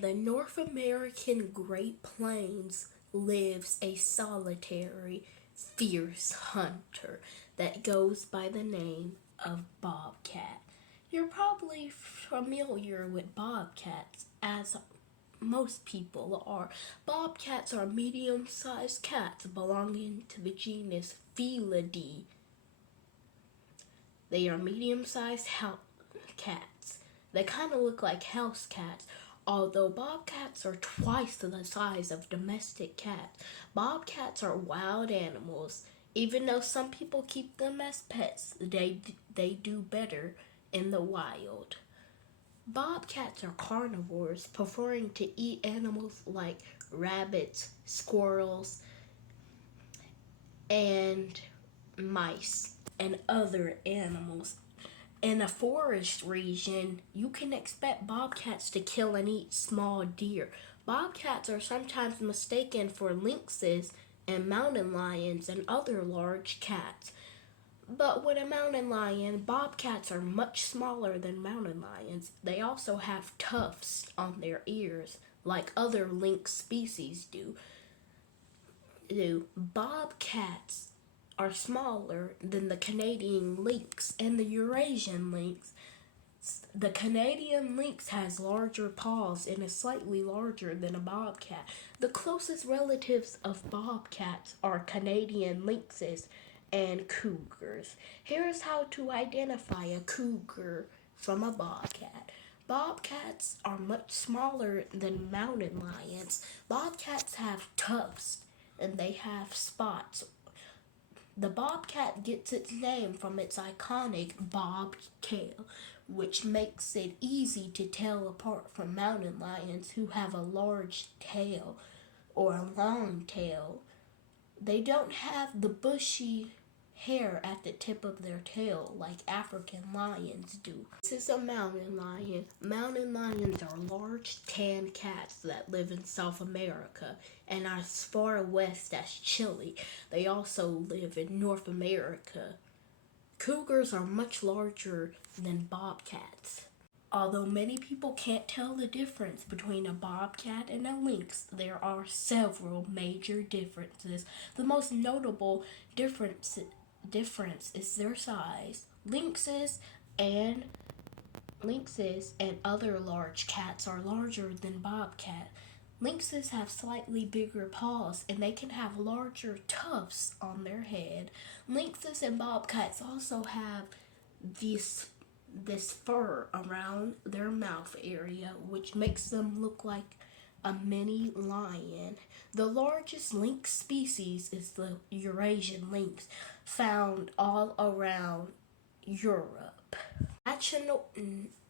The North American Great Plains lives a solitary, fierce hunter that goes by the name of bobcat. You're probably familiar with bobcats, as most people are. Bobcats are medium-sized cats belonging to the genus Felidae. They are medium-sized cats. They kind of look like house cats, although bobcats are twice the size of domestic cats. Bobcats are wild animals. Even though some people keep them as pets, they do better in the wild. Bobcats are carnivores, preferring to eat animals like rabbits, squirrels, and mice, and other animals. In a forest region, you can expect bobcats to kill and eat small deer. Bobcats are sometimes mistaken for lynxes and mountain lions and other large cats. But with a mountain lion, bobcats are much smaller than mountain lions. They also have tufts on their ears, like other lynx species do. Bobcats are smaller than the Canadian lynx and the Eurasian lynx. The Canadian lynx has larger paws and is slightly larger than a bobcat. The closest relatives of bobcats are Canadian lynxes and cougars. Here's how to identify a cougar from a bobcat. Bobcats are much smaller than mountain lions. Bobcats have tufts and they have spots. The bobcat gets its name from its iconic bobbed tail, which makes it easy to tell apart from mountain lions who have a large tail or a long tail. They don't have the bushy hair at the tip of their tail like African lions do. This is a mountain lion. Mountain lions are large tan cats that live in South America and as far west as Chile. They also live in North America. Cougars are much larger than bobcats. Although many people can't tell the difference between a bobcat and a lynx, there are several major differences. The most notable difference is their size. And lynxes and other large cats are larger than bobcat. Lynxes have slightly bigger paws and they can have larger tufts on their head. Lynxes and bobcats also have this fur around their mouth area, which makes them look like a mini lion. The largest lynx species is the Eurasian lynx, found all around Europe.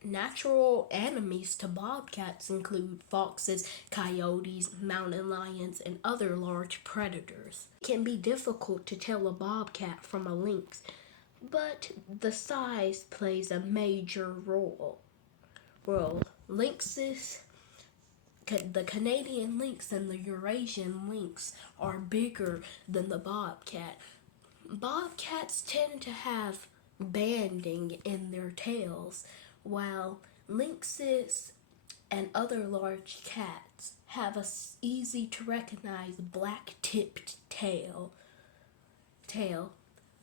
Natural enemies to bobcats include foxes, coyotes, mountain lions, and other large predators. It can be difficult to tell a bobcat from a lynx, but the size plays a major role. Lynxes, the Canadian lynx and the Eurasian lynx are bigger than the bobcat. Bobcats tend to have banding in their tails, while lynxes and other large cats have a easy to recognize black tipped tail.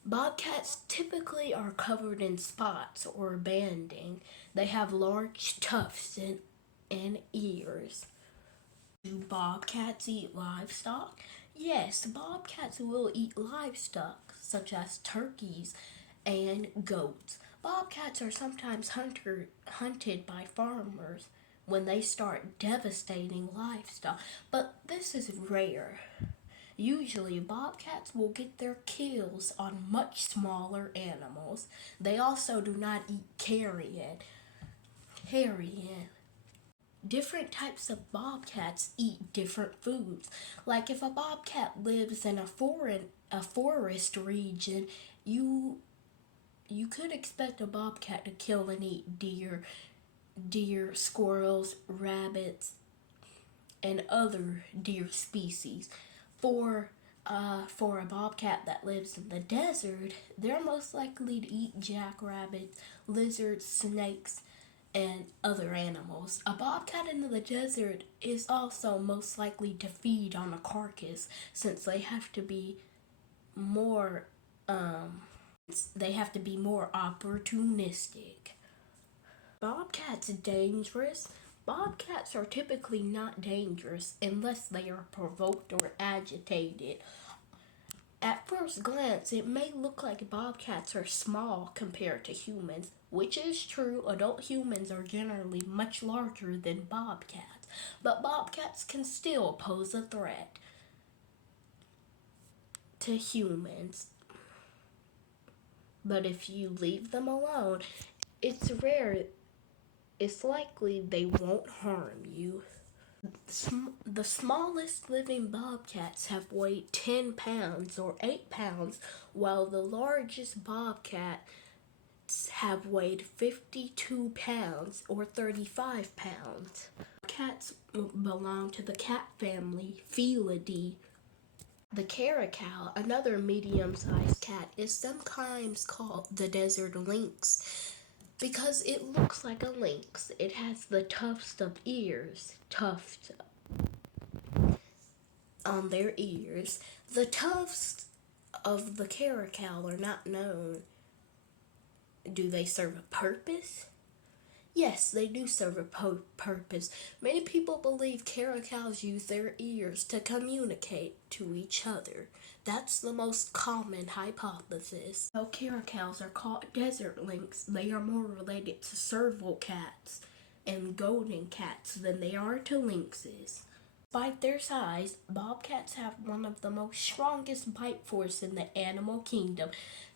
Bobcats typically are covered in spots or banding. They have large tufts and ears. Do bobcats eat livestock? Yes, bobcats will eat livestock, such as turkeys and goats. Bobcats are sometimes hunted by farmers when they start devastating livestock, but this is rare. Usually, bobcats will get their kills on much smaller animals. They also do not eat carrion. Different types of bobcats eat different foods. Like if a bobcat lives in a forest region, you could expect a bobcat to kill and eat deer, squirrels, rabbits, and other deer species. For a bobcat that lives in the desert, they're most likely to eat jackrabbits, lizards, snakes, and other animals. A bobcat in the desert is also most likely to feed on a carcass since they have to be more opportunistic. Bobcats dangerous. Bobcats are typically not dangerous unless they are provoked or agitated. At first glance, it may look like bobcats are small compared to humans, which is true. Adult humans are generally much larger than bobcats, but bobcats can still pose a threat to humans. But if you leave them alone, it's likely they won't harm you. The smallest living bobcats have weighed 10 pounds or 8 pounds, while the largest bobcats have weighed 52 pounds or 35 pounds. Cats belong to the cat family Felidae. The caracal, another medium-sized cat, is sometimes called the desert lynx because it looks like a lynx. It has the tufts on their ears. The tufts of the caracal are not known. Do they serve a purpose? Yes, they do serve a purpose. Many people believe caracals use their ears to communicate to each other. That's the most common hypothesis. Though caracals are called desert lynx, they are more related to serval cats and golden cats than they are to lynxes. Despite their size, bobcats have one of the most strongest bite force in the animal kingdom.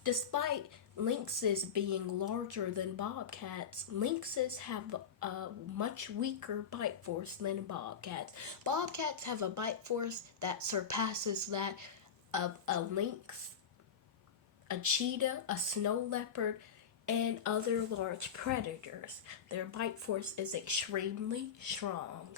Despite lynxes being larger than bobcats, lynxes have a much weaker bite force than bobcats. Bobcats have a bite force that surpasses that of a lynx, a cheetah, a snow leopard, and other large predators. Their bite force is extremely strong.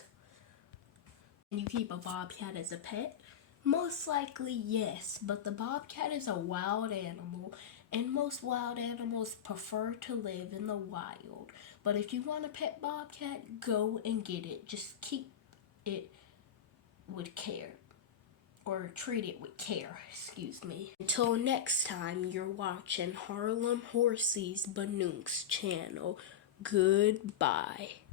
Can you keep a bobcat as a pet? Most likely yes, but the bobcat is a wild animal, and most wild animals prefer to live in the wild. But if you want a pet bobcat, go and get it. Just keep it with care. Or treat it with care, excuse me. Until next time, you're watching Harlem Horsey's Banukes channel. Goodbye.